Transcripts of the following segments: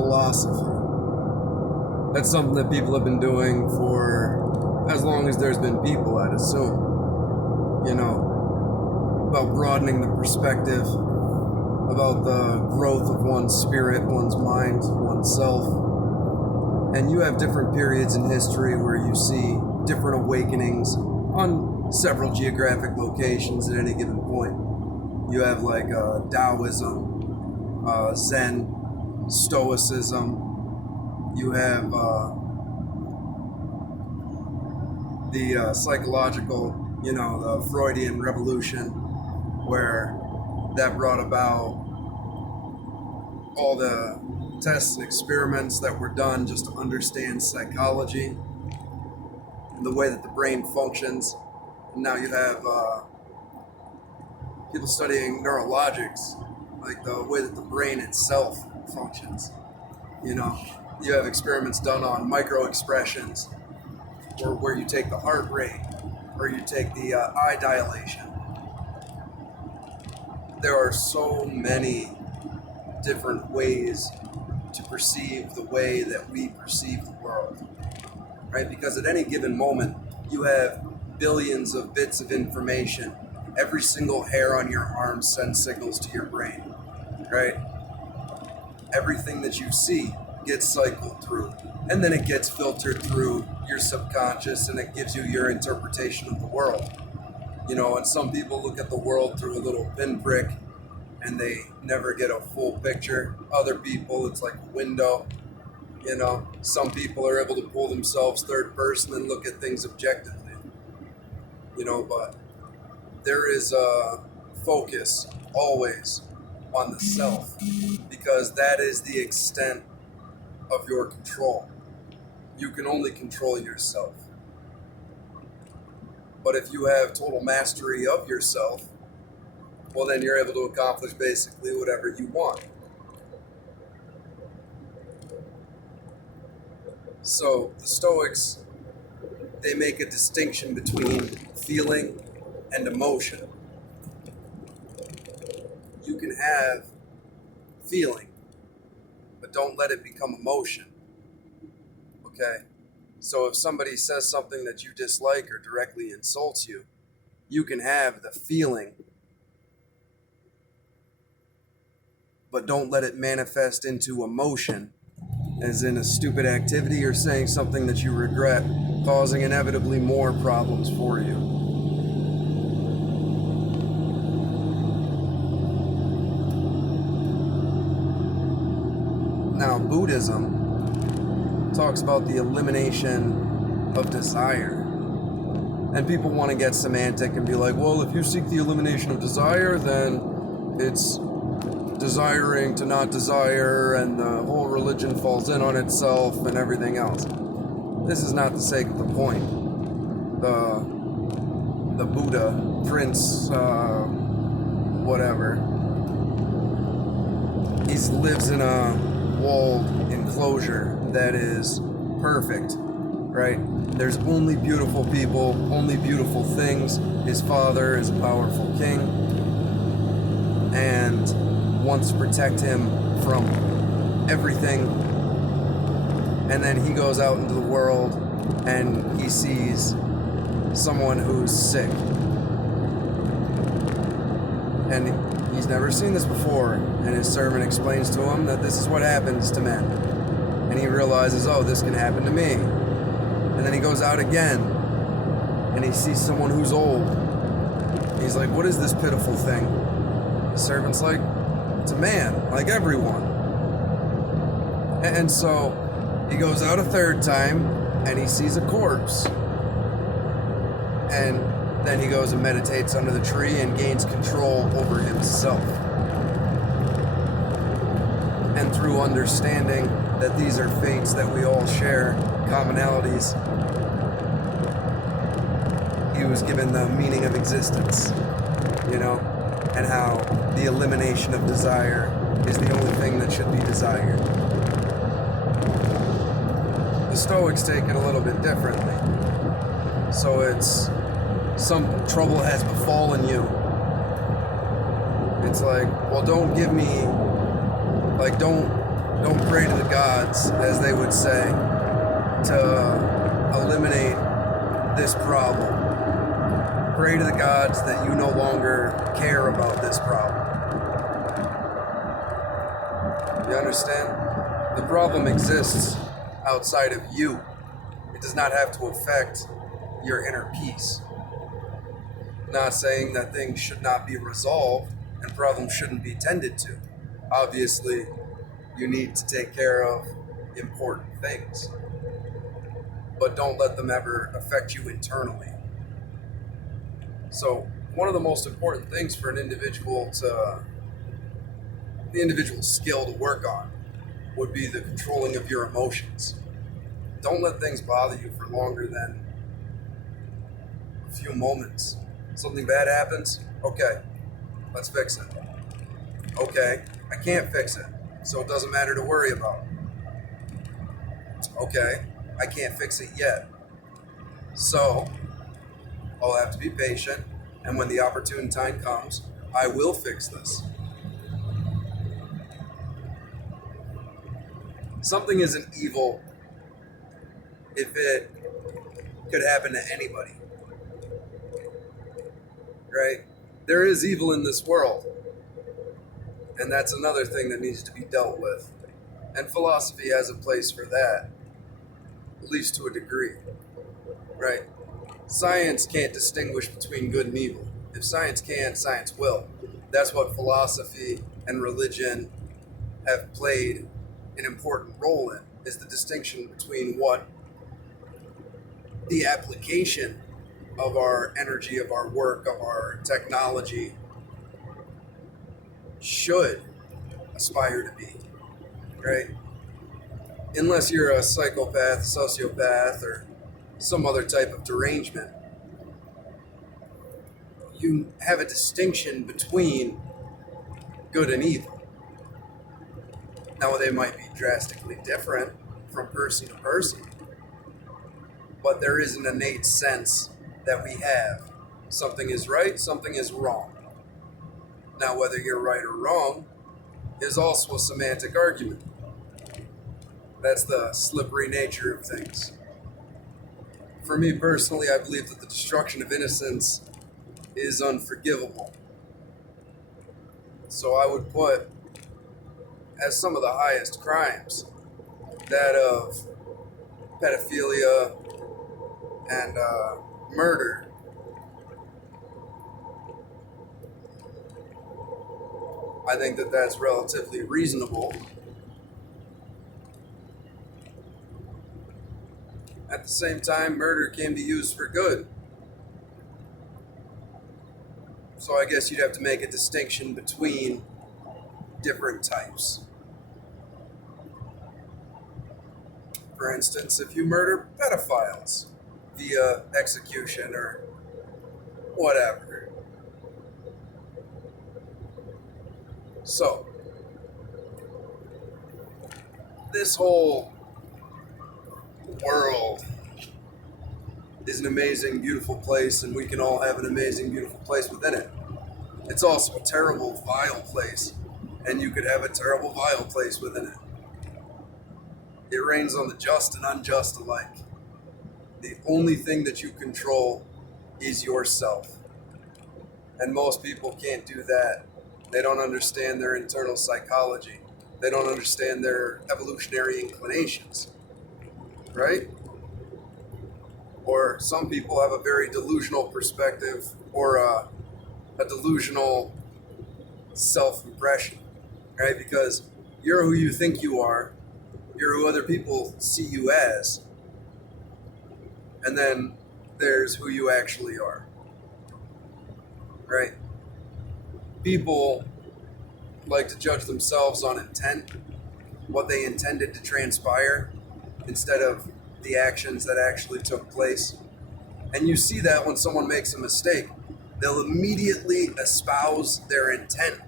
philosophy. That's something that people have been doing for as long as there's been people, I'd assume. You know, about broadening the perspective, about the growth of one's spirit, one's mind, one's self. And you have different periods in history where you see different awakenings on several geographic locations at any given point. You have like Taoism, Zen, Stoicism. You have the psychological, the Freudian revolution, where that brought about all the tests and experiments that were done just to understand psychology and the way that the brain functions. And now you have people studying neurologics, like the way that the brain itself functions. You have experiments done on micro expressions, or where you take the heart rate, or you take the eye dilation. There are so many different ways to perceive the way that we perceive the world, right? Because at any given moment, you have billions of bits of information. Every single hair on your arm sends signals to your brain, right? Everything that you see gets cycled through, and then it gets filtered through your subconscious, and it gives you your interpretation of the world. And some people look at the world through a little pinprick and they never get a full picture. Other people, it's like a window. Some people are able to pull themselves third person and look at things objectively. But there is a focus always on the self, because that is the extent of your control. You can only control yourself. But if you have total mastery of yourself, well, then you're able to accomplish basically whatever you want. So the Stoics, they make a distinction between feeling and emotion. You can have feeling, but don't let it become emotion. Okay? So if somebody says something that you dislike or directly insults you, you can have the feeling, but don't let it manifest into emotion, as in a stupid activity or saying something that you regret, causing inevitably more problems for you. Now, Buddhism talks about the elimination of desire. And people want to get semantic and be like, well, if you seek the elimination of desire, then it's desiring to not desire, and the whole religion falls in on itself and everything else. This is not the sake of the point. The Buddha, Prince, whatever, he lives in a walled enclosure that is perfect, right? There's only beautiful people, only beautiful things. His father is a powerful king and wants to protect him from everything. And then he goes out into the world and he sees someone who's sick. And he's never seen this before. And his servant explains to him that this is what happens to men. And he realizes, oh, this can happen to me. And then he goes out again and he sees someone who's old. He's like, what is this pitiful thing? The servant's like, it's a man, like everyone. And so he goes out a third time and he sees a corpse. And then he goes and meditates under the tree and gains control over himself. And through understanding that these are fates that we all share, commonalities, he was given the meaning of existence, and how the elimination of desire is the only thing that should be desired. The Stoics take it a little bit differently. So it's, some trouble has befallen you. It's like, well, don't Don't pray to the gods, as they would say, to eliminate this problem. Pray to the gods that you no longer care about this problem. You understand? The problem exists outside of you. It does not have to affect your inner peace. Not saying that things should not be resolved and problems shouldn't be tended to. Obviously, you need to take care of important things, but don't let them ever affect you internally. So, one of the most important things for the individual skill to work on would be the controlling of your emotions. Don't let things bother you for longer than a few moments. Something bad happens, okay, let's fix it. Okay, I can't fix it, so it doesn't matter to worry about. Okay, I can't fix it yet, so I'll have to be patient, and when the opportune time comes, I will fix this. Something isn't evil if it could happen to anybody, right? There is evil in this world, and that's another thing that needs to be dealt with. And philosophy has a place for that, at least to a degree, right? Science can't distinguish between good and evil. If science can, science will. That's what philosophy and religion have played an important role in, is the distinction between what the application of our energy, of our work, of our technology should aspire to be, right? Unless you're a psychopath, sociopath, or some other type of derangement, you have a distinction between good and evil. Now, they might be drastically different from person to person, but there is an innate sense that we have. Something is right, something is wrong. Now, whether you're right or wrong is also a semantic argument. That's the slippery nature of things. For me personally, I believe that the destruction of innocence is unforgivable. So I would put as some of the highest crimes that of pedophilia and murder. I think that that's relatively reasonable. At the same time, murder can be used for good. So I guess you'd have to make a distinction between different types. For instance, if you murder pedophiles via execution or whatever. So, this whole world is an amazing, beautiful place, and we can all have an amazing, beautiful place within it. It's also a terrible, vile place, and you could have a terrible, vile place within it. It rains on the just and unjust alike. The only thing that you control is yourself. And most people can't do that. They don't understand their internal psychology. They don't understand their evolutionary inclinations. Right? Or some people have a very delusional perspective or a delusional self-impression, right? Because you're who you think you are, you're who other people see you as, and then there's who you actually are, right? People like to judge themselves on intent, what they intended to transpire, instead of the actions that actually took place. And you see that when someone makes a mistake, they'll immediately espouse their intent.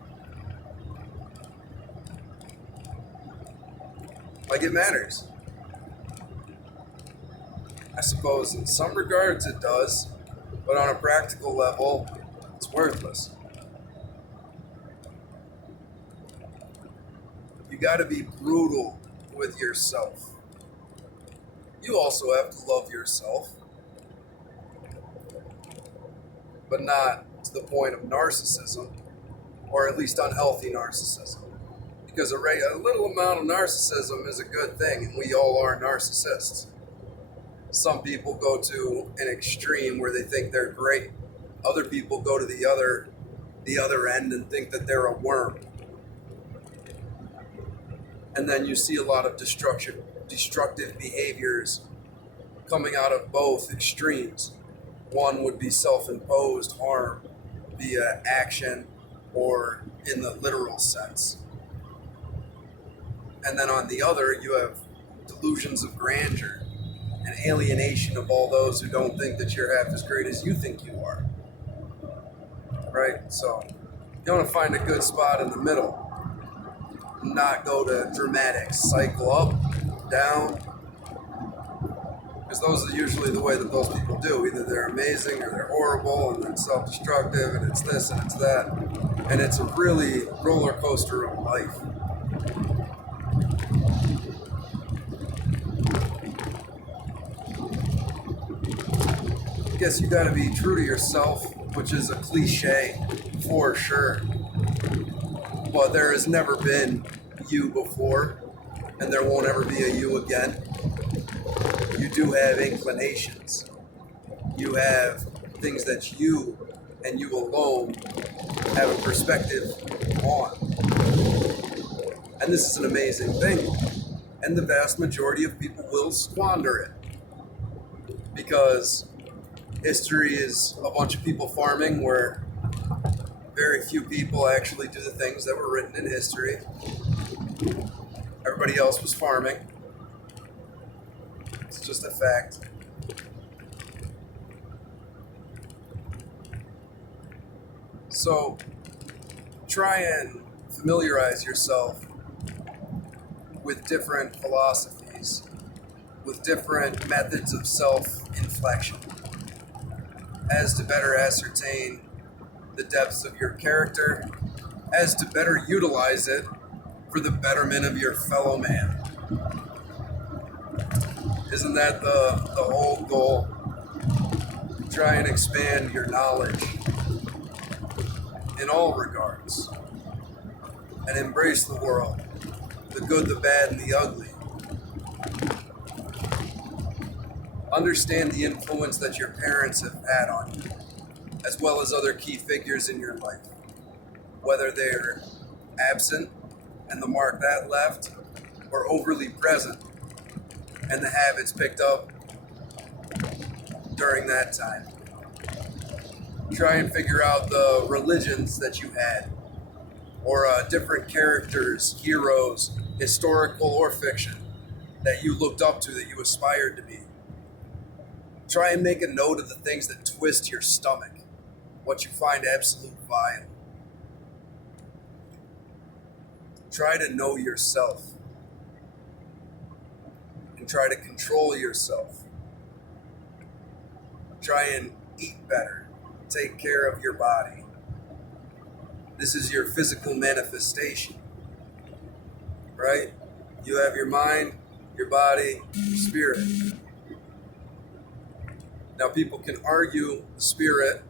Like it matters. I suppose in some regards it does, but on a practical level, it's worthless. You got to be brutal with yourself. You also have to love yourself, but not to the point of narcissism, or at least unhealthy narcissism. Because a little amount of narcissism is a good thing, and we all are narcissists. Some people go to an extreme where they think they're great. Other people go to the other end and think that they're a worm. And then you see a lot of destructive behaviors coming out of both extremes. One would be self-imposed harm via action or in the literal sense. And then on the other, you have delusions of grandeur and alienation of all those who don't think that you're half as great as you think you are. Right? So you want to find a good spot in the middle. Not go to dramatics, cycle up, down. Because those are usually the way that those people do. Either they're amazing or they're horrible and they're self-destructive and it's this and it's that. And it's a really roller coaster of life. I guess you got to be true to yourself, which is a cliche for sure. But there has never been you before, and there won't ever be a you again. You do have inclinations. You have things that you and you alone have a perspective on. And this is an amazing thing. And the vast majority of people will squander it. Because history is a bunch of people farming where very few people actually do the things that were written in history. Everybody else was farming. It's just a fact. So try and familiarize yourself with different philosophies, with different methods of self-inflection, as to better ascertain the depths of your character, as to better utilize it for the betterment of your fellow man. Isn't that the whole goal? Try and expand your knowledge in all regards and embrace the world, the good, the bad, and the ugly. Understand the influence that your parents have had on you, as well as other key figures in your life, whether they're absent and the mark that left, or overly present and the habits picked up during that time. Try and figure out the religions that you had, or different characters, heroes, historical or fiction, that you looked up to, that you aspired to be. Try and make a note of the things that twist your stomach, what you find absolute vile. Try to know yourself and try to control yourself. Try and eat better. Take care of your body. This is your physical manifestation, right? You have your mind, your body, your spirit. Now people can argue the spirit.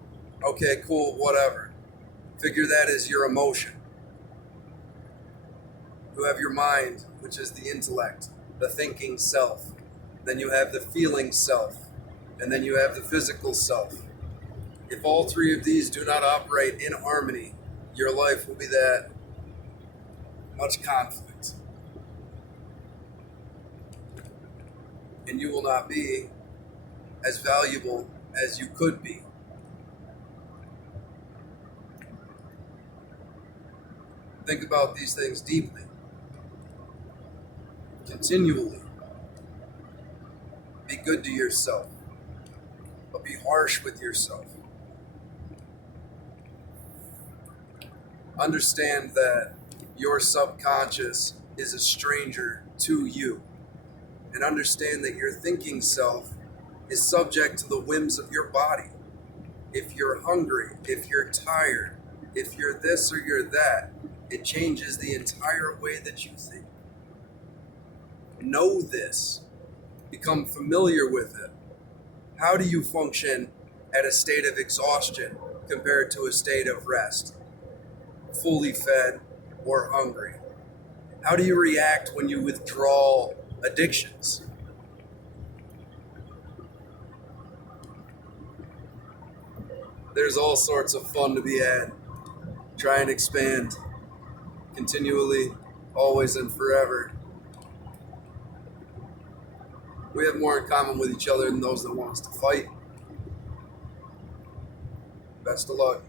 Okay, cool, whatever. Figure that as your emotion. You have your mind, which is the intellect, the thinking self. Then you have the feeling self. And then you have the physical self. If all three of these do not operate in harmony, your life will be that much conflict. And you will not be as valuable as you could be. Think about these things deeply. Continually. Be good to yourself, but be harsh with yourself. Understand that your subconscious is a stranger to you. And understand that your thinking self is subject to the whims of your body. If you're hungry, if you're tired, if you're this or you're that, It changes the entire way that you think. Know this. Become familiar with it. How do you function at a state of exhaustion compared to a state of rest? Fully fed or hungry? How do you react when you withdraw addictions? There's all sorts of fun to be had. Try and expand continually, always and forever. We have more in common with each other than those that want us to fight. Best of luck.